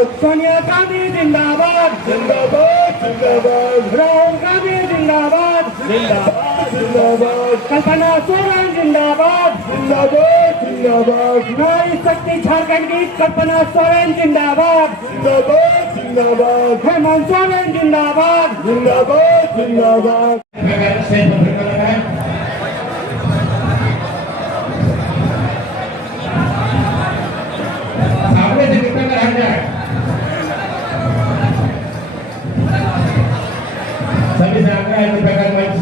सोनिया गांधी जिंदाबाद जिंदाबाद जिंदाबाद, राहुल गांधी जिंदाबाद जिंदाबाद जिंदाबाद, कल्पना सोरेन जिंदाबाद जिंदाबाद जिंदाबाद, नारी शक्ति झारखंड की कल्पना सोरेन जिंदाबाद जिंदाबाद जिंदाबाद, हेमंत सोरेन जिंदाबाद जिंदाबाद जिंदाबाद। सामने से निकल कर हट जाए, सभी से आग्रह है कृपया कर मंच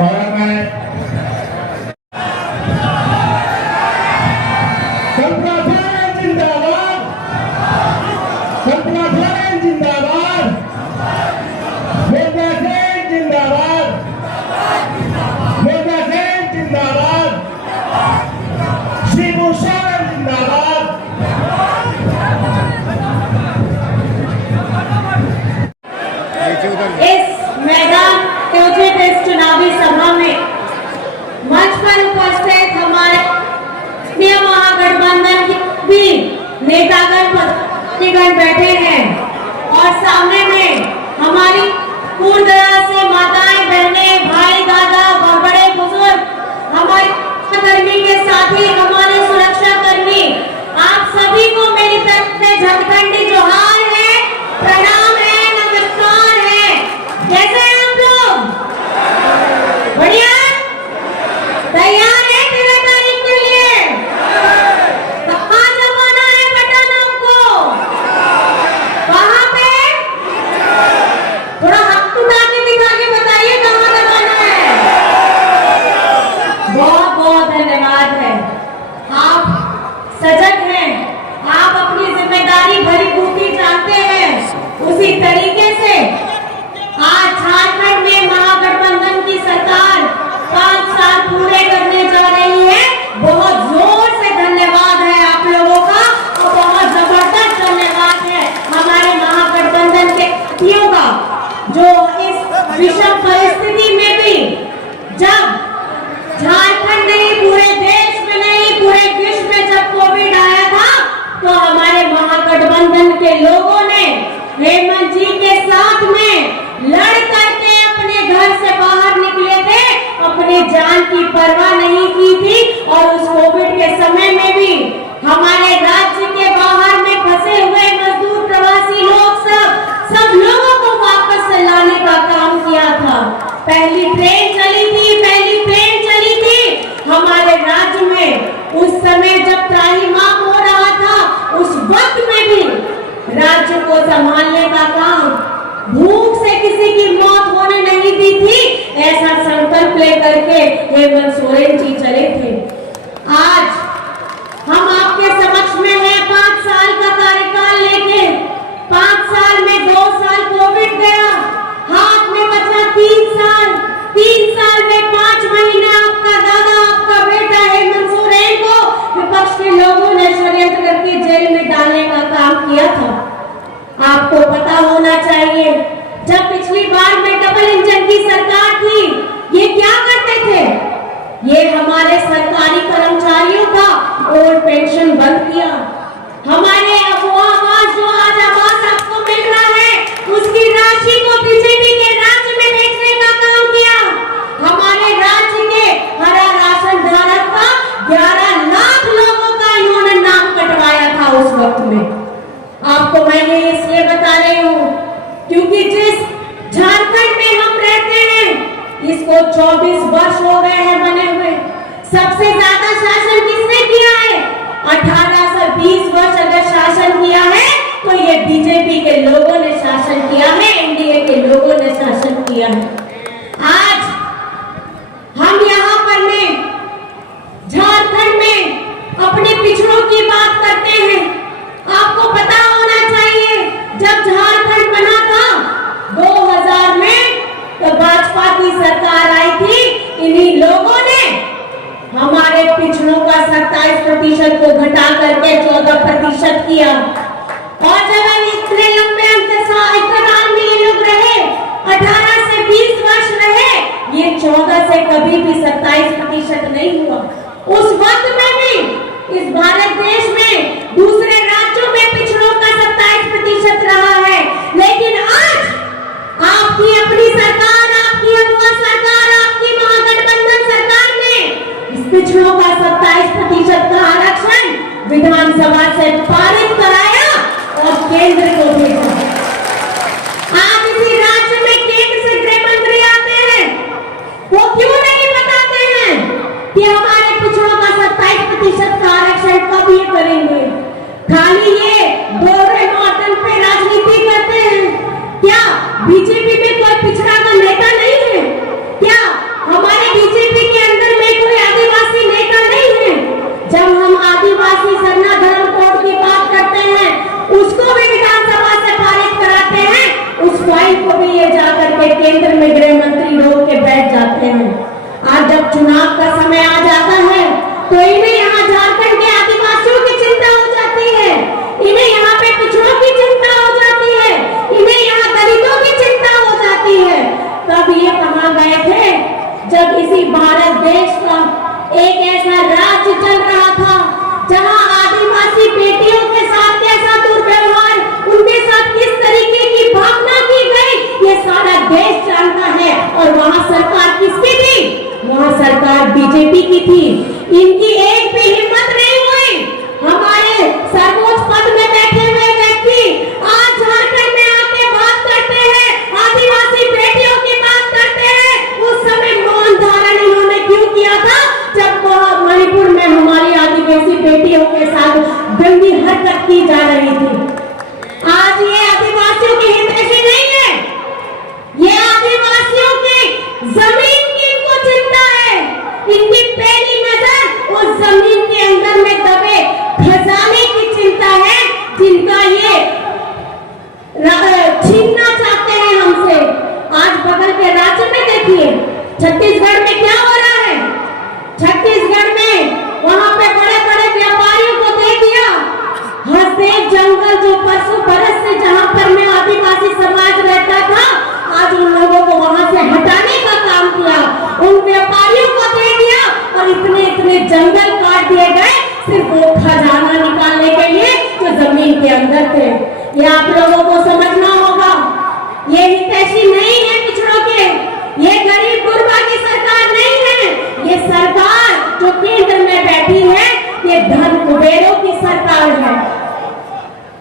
और मैं कल्पना सोरेन जिंदाबाद, कल्पना सोरेन जिंदाबाद, मेघना सेन जिंदाबाद, मेघना सेन जिंदाबाद, शिबू सोरेन जिंदाबाद। इस मैदान के उचित इस चुनावी सभा में मंच पर उपस्थित हमारे महागठबंधन के भी नेतागण पदाधिकारी बैठे हैं और सामने में हमारी पूर्ण तरह से माताएं, बहनें, भाई, दादा और बड़े बुजुर्ग, हमारे कर्मी के साथी, हमारे सुरक्षा कर्मी, आप सभी को मेरी तरफ से झारखंडी जोहार है, प्रणाम है, नमस्कार है। कैसे हैं आप लोग? बढ़िया? तैयार है 13 तारीख के लिए? कहाँ जमाना है बटन आपको? कहाँ पे? थोड़ा हाथ उठा के दिखा के बताइए कहाँ दबाना है। बहुत बहुत धन्यवाद है। आप सजग हैं, आप अपनी जिम्मेदारी भरी पूर्ति जानते हैं। उसी तरीके से आज झारखंड में महागठबंधन की सरकार 5 साल पूरे करने जा रही है। बहुत जोर से धन्यवाद है आप लोगों का और बहुत जबरदस्त धन्यवाद है हमारे महागठबंधन के साथियों का, जो इस विषम परिस्थिति में भी, जब झारखंड नहीं, पूरे देश में नहीं, पूरे विश्व में जब कोविड आया था, तो हमारे महागठबंधन के लोगों ने हेमंत जी के साथ में लड़ करके अपने घर से बाहर निकले थे, अपने जान की परवाह नहीं की थी और उस कोविड के समय में भी हमारे राज्य के बाहर में फंसे हुए मजदूर, प्रवासी लोग, सब लोगों को वापस लाने का काम किया था। पहली ट्रेन चली थी हमारे राज्य में। उस समय जब त्राहिमाम हो रहा था, उस वक्त में भी राज्य को संभालने का काम, भूख से किसी की मौत होने नहीं दी थी, ऐसा संकल्प लेकर के हेमंत सोरेन जी चले थे। आज हम आपके समक्ष में हैं 5 साल का कार्यकाल लेके। 5 साल में 2 साल कोविड गया, हाथ में बचा 3 साल। 3 साल में 5 महीने आपका दादा, आपका बेटा हेमंत सोरेन को विपक्ष के लोगों ने षड्यंत्र करके जेल में डालने का काम किया था। आपको पता होना चाहिए, जब पिछली बार में डबल इंजन की सरकार थी, ये क्या करते थे? ये हमारे सरकारी कर्मचारियों का ओल्ड पेंशन बंद किया। हमारे वो आवास, जो आज आवास आपको मिल रहा है, उसकी राशि को बीजेपी के राज्य में बेचने का काम किया। हमारे राज्य के हरा राशन धारक का 11 लाख लोगों का इन्होंने नाम कटवाया था उस वक्त में। आपको मैं ये इसलिए बता रही हूँ क्योंकि जिस झारखंड में हम रहते हैं, इसको 24 वर्ष हो गए हैं बने हुए। सबसे ज्यादा शासन किसने किया है? 18 से 20 वर्ष अगर शासन किया है तो ये बीजेपी के लोगों ने शासन किया है, एनडीए के लोगों ने शासन किया है। आज हम यहाँ पर में झारखंड में अपने पिछड़ों की बात करते हैं। आपको पता होना चाहिए, जब झारखंड बना था 2000 में, तो भाजपा की सरकार आई थी, इन्हीं लोगों ने हमारे पिछड़ों का 27% को घटा करके 14% किया। और जब इतने लंबे अंतराल में ये लोग रहे, 18 से 20 वर्ष रहे, ये 14 से कभी भी 27% नहीं हुआ। उस वक्त में भी इस भारत देश में दूसरे राज्यों में पिछड़ों का 27% रहा है, लेकिन आज आपकी अपनी सरकार, आपकी अगुआ सरकार, आपकी महागठबंधन सरकार ने इस पिछड़ों का 27% का आरक्षण विधानसभा से पारित कराया और केंद्र को भेजा। आज इसी राज्य में केंद्र से गृह मंत्री आते हैं, वो क्यों नहीं बताते हैं कि हमारे पिछड़ों का 27% का आरक्षण कब ये करेंगे? खाली ये बोरे मॉडल पे राजनीति करते हैं। क्या बीजेपी में कोई पिछड़ा का नेता नहीं है? क्या हमारे बीजेपी के अंदर में कोई आदिवासी नेता नहीं है? जब हम आदिवासी सरना धर्म कोड की बात करते हैं, उसको भी विधानसभा से पारित कराते हैं, उस फाइल को भी ये जाकर के केंद्र में गृह मंत्री रोक के बैठ जाते हैं। आज जब चुनाव का समय आ जाता है तो इन्हें यहाँ झारखंड के आदिवासियों की चिंता हो जाती है, इन्हें यहाँ पे पिछड़ों की चिंता हो जाती है, इन्हें यहाँ दलितों की चिंता हो जाती है। तब ये कहाँ गए थे जब इसी भारत देश का एक ऐसा राज्य चल रहा था जहाँ आदिवासी बेटियों के साथ कैसा दुर्व्यवहार, उनके साथ किस तरीके की भावना की गई, ये सारा देश जानता है। और वहाँ सरकार किसकी थी? वहाँ सरकार बीजेपी की थी। इनकी एक भी हिम्मत नहीं हुई। हमारे सर्वोच्च पद में बैठे हुए व्यक्ति आज झारखंड में आके बात करते हैं, आदिवासी बेटियों की बात करते हैं। उस समय मौन धारण इन्होंने क्यों किया था जब मणिपुर में हमारी आदिवासी बेटियों के साथ गंदी हरकत की जा रही थी? आज ये आदिवासियों की हितैषी नहीं है, ये आदिवासियों की जमीन की इनको चिंता है। इनकी पहली नजर उस जमीन के अंदर में दबे खजाने की चिंता है, जिनका ये छीनना चाहते हैं हमसे। आज बगल के राज्य में देखिए, छत्तीसगढ़ में क्या हो रहा है। छत्तीसगढ़ में वहां पे बड़े बड़े व्यापारियों को दे दिया। हसदेव जंगल जो परसों बरस से जहां पर में आदिवासी समाज रहता था, आज उन लोगों को वहां से हटाने का काम किया, उन व्यापारियों को दे दिया और इतने इतने जंगल काट दिए गए सिर्फ वो खजाना निकालने के लिए जो जमीन के अंदर थे। ये आप लोगों को समझना होगा, ये हितैषी नहीं है पिछड़ों के, ये गरीब गुरबा की सरकार नहीं है। ये सरकार जो केंद्र में बैठी है, ये धन कुबेरों की सरकार है।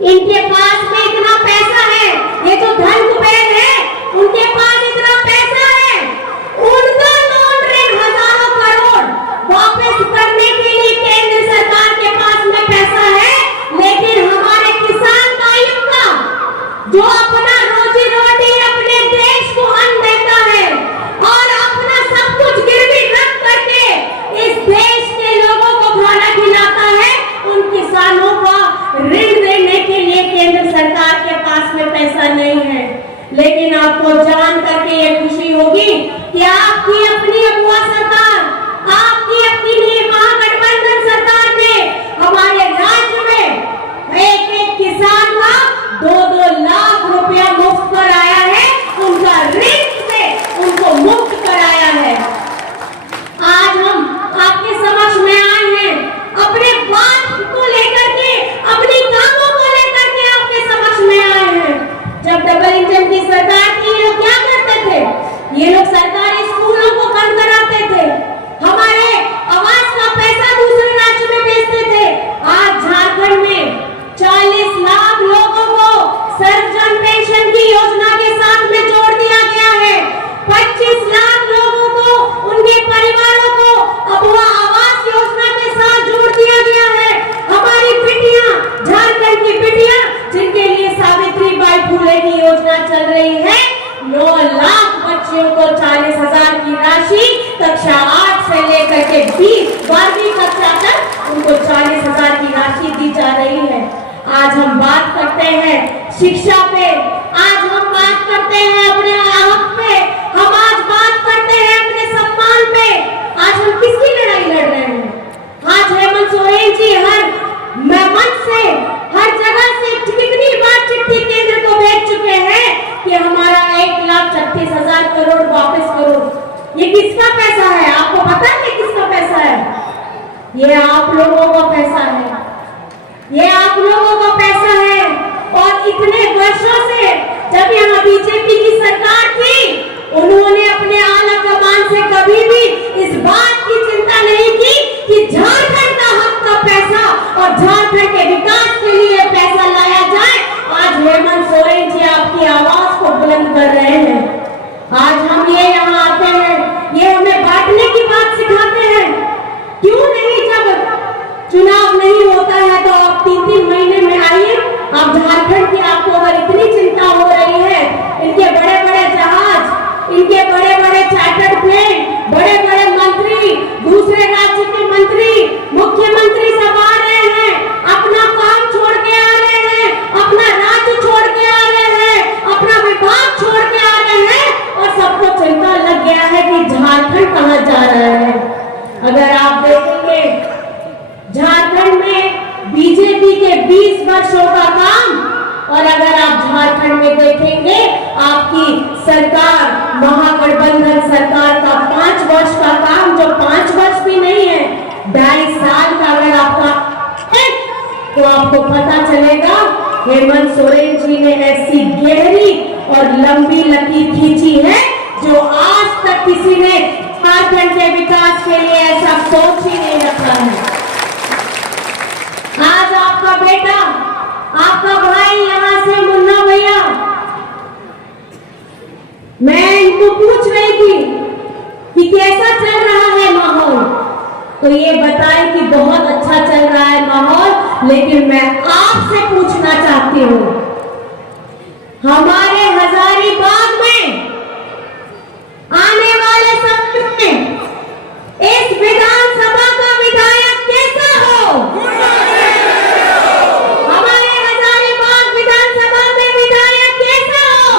इनके पास में इतना पैसा है, ये जो धन कुबेर है उनके पास इतना पैसा है, उनका लोन ऋण हजारों करोड़ वापस करने के लिए केंद्र सरकार के पास में पैसा है। लेकिन हमारे किसान भाइयों का जो अपना रोजी रोटी अपने देश को अन्न देता है और अपना सब कुछ गिरवी रख करके इस देश के लोगों को खाना खिलाता है, उन किसानों का ऋण देने के लिए केंद्र सरकार के पास में पैसा नहीं है। लेकिन आपको जान करके ये खुशी होगी कि आपकी अपनी अगुआ सरकार, आपकी अपनी महागठबंधन सरकार ने हमारे राज्य में एक एक किसान का 2-2 लाख रुपया मुफ्त कराया है, उनका ऋण से उनको मुक्त कराया है। आज हम आपके समक्ष में आए हैं अपने बात को लेकर के, अपनी कामों को लेकर के आपके समक्ष में आए हैं। जब डबल इंजन की सरकार थी, ये लोग क्या करते थे? ये लोग सरकारी स्कूलों को बंद कराते थे, हमारे आवास का पैसा दूसरे राज्य में भेजते थे। आज झारखंड में 40 लाख लोगों को सर्वजन पेंशन की योजना के साथ में जोड़ दिया गया है। 25 लाख लोगों को, उनके परिवारों को अगवा आवास योजना के साथ जोड़ दिया गया है। हमारी बिटियां, झारखंड की बिटियां जिनके लिए सावित्रीबाई फुले की योजना चल रही है, 9 लाख बच्चियों को 40,000 की राशि कक्षा 8 से लेकर के 12वीं कक्षा तक उनको 40,000 की राशि दी जा रही है। आज हम बात करते हैं शिक्षा पे, आज हम बात करते हैं अपने हक पे, हम आज बात करते हैं अपने सम्मान पे। आज हम किसकी लड़ाई लड़ रहे हैं? आज हेमंत सोरेन जी हर मंच से, हर जगह से कितनी बार चिट्ठी केंद्र को भेज चुके हैं कि हमारा 1,36,000 करोड़ वापस करो। ये किसका पैसा है? आपको पता है किसका पैसा है? ये आप लोगों का पैसा और झारखंड के विकास के लिए पैसा लाया जाए। आज हेमंत सोरेन जी आपकी आवाज को बुलंद कर रहे हैं। आज हम ये यहाँ आते हैं, ये हमें बांटने की बात सिखाते हैं। क्यों नहीं, जब चुनाव नहीं होता है तो आप 3-3 महीने में आइए। आप झारखंड की, आपको अगर इतनी चिंता हो रही है, इनके बड़े बड़े जहाज, इनके बड़े बड़े चार्टर्ड प्लेन, बड़े बड़े मंत्री, दूसरे राज्य के मंत्री, मुख्यमंत्री सब आ रहे हैं, अपना काम छोड़ के आ रहे हैं, अपना राज्य छोड़ के आ रहे हैं, अपना विभाग छोड़ के आ रहे हैं, और सबको चिंता लग गया है कि झारखंड कहां जा रहा है। अगर आप देखेंगे झारखंड में बीजेपी के 20 वर्षों का काम, और अगर आप झारखंड में देखेंगे आपकी सरकार, महागठबंधन सरकार का 5 वर्ष का काम, जो 5 वर्ष भी नहीं है, 2.5 साल का अगर आपका है, तो आपको पता चलेगा हेमंत सोरेन जी ने ऐसी गहरी और लंबी लकीर खींची है जो आज तक किसी ने झारखंड के विकास के लिए ऐसा सोच ही नहीं रखा है। आज आपका बेटा, आपका भाई यहाँ से मुन्ना भैया, मैं इनको पूछ रही थी कि कैसा चल रहा है माहौल, तो ये बताए कि बहुत अच्छा चल रहा है माहौल। लेकिन मैं आपसे पूछना चाहती हूँ, हमारे हजारीबाग में आने वाले समय में इस विधानसभा का विधायक कैसा हो? हमारे हजारीबाग विधानसभा में विधायक कैसा हो?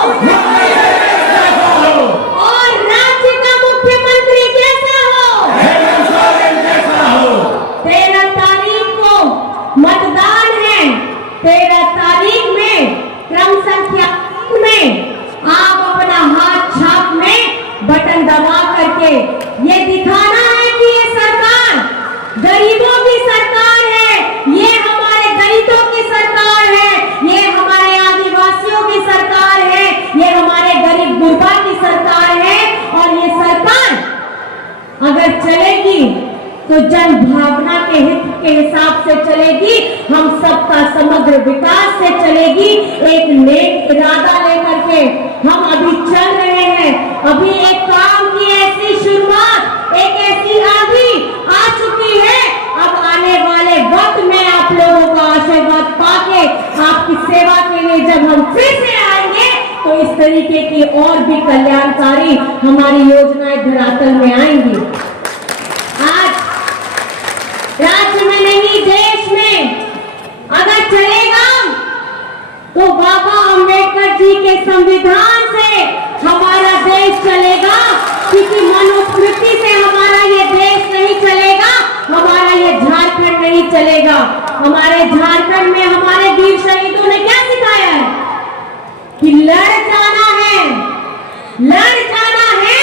और राज्य का मुख्यमंत्री कैसा हो? 13 तारीख को मतदान है। 13 तारीख में क्रम संख्या में आप अपना हाथ छाप में बटन दबा करके ये दिखाना है कि ये सरकार गरीबों की सरकार है, ये हमारे दलितों की सरकार है, ये हमारे आदिवासियों की सरकार है, ये हमारे गरीब गुरबा की सरकार है। और ये सरकार अगर चलेगी तो जन भावना के हित के हिसाब से चलेगी, हम सबका समग्र विकास से चलेगी, एक नेक इरादा लेकर के हम अभी चल रहे हैं। अभी एक काम की ऐसी शुरुआत, एक ऐसी आंधी आ चुकी है। अब आने वाले वक्त में आप लोगों का आशीर्वाद पाके आपकी सेवा के लिए जब हम फिर से आएंगे तो इस तरीके की और भी कल्याणकारी हमारी योजनाएं धरातल में आएंगी। आज राज्य में नहीं, देश में अगर चलेगा तो बाबा अंबेडकर जी के संविधान से हमारा देश चलेगा, क्योंकि मनुस्मृति से हमारा ये देश नहीं चलेगा, हमारा ये झारखंड नहीं चलेगा। हमारे झारखंड में हमारे वीर शहीदों ने क्या सिखाया है कि लड़ जाना है, लड़ जाना है,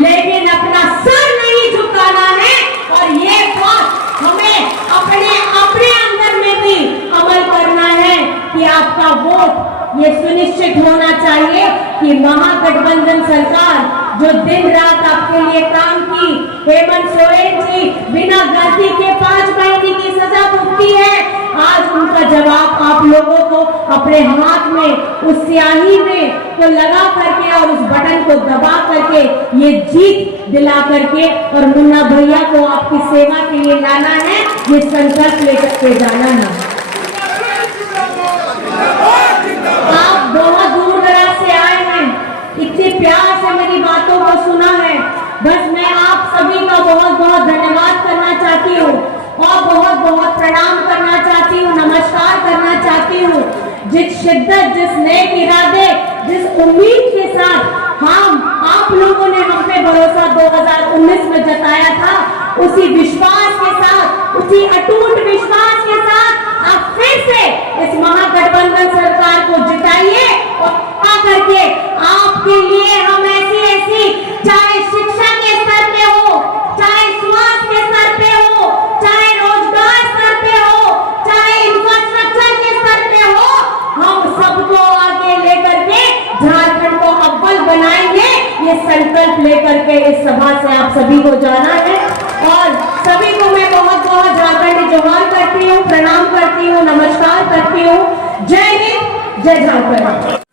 लेकिन अपना सर नहीं झुकाना है। और ये बात हमें अपने अंदर में भी अमल करना है कि आपका वोट ये सुनिश्चित होना चाहिए कि महागठबंधन सरकार जो दिन रात आपके लिए काम की, हेमंत सोरेन जी बिना गलती के 5 महीने की सजा भुगती है, आज उनका जवाब आप लोगों को अपने हाथ में उस स्याही में को लगा करके और उस बटन को दबा करके ये जीत दिला करके और मुन्ना भैया को आपकी सेवा के लिए लाना है, ये संकल्प लेकर के जाना है। आप बहुत दूर दराज से आए हैं, इतने प्यार से मेरी बातों को सुना है। बस मैं आप सभी का बहुत बहुत धन्यवाद करना चाहती हूँ और बहुत बहुत प्रणाम करना चाहती हूँ, नमस्कार करना चाहती हूँ। जिस शिद्दत, जिस नेक इरादे, जिस उम्मीद के साथ आप लोगों ने हम पे भरोसा 2019 में जताया था, उसी विश्वास के साथ, उसी अटूट विश्वास के साथ आप फिर से इस महागठबंधन सरकार को जिताइए और करके आपके लिए हम ऐसी चाहे शिक्षा के स्तर पे हो, चाहे स्वास्थ्य के स्तर पे हो, चाहे रोजगार स्तर पे हो, चाहे इंफ्रास्ट्रक्चर के स्तर पे हो, हम सबको आगे लेकर के झारखंड को अव्वल बनाएंगे। ये संकल्प लेकर के इस सभा से आप सभी को जाना है और सभी को मैं बहुत बहुत झारखंडी जोहार करती हूँ, प्रणाम चाहती हूँ। जय हिंद, जय झारखंड।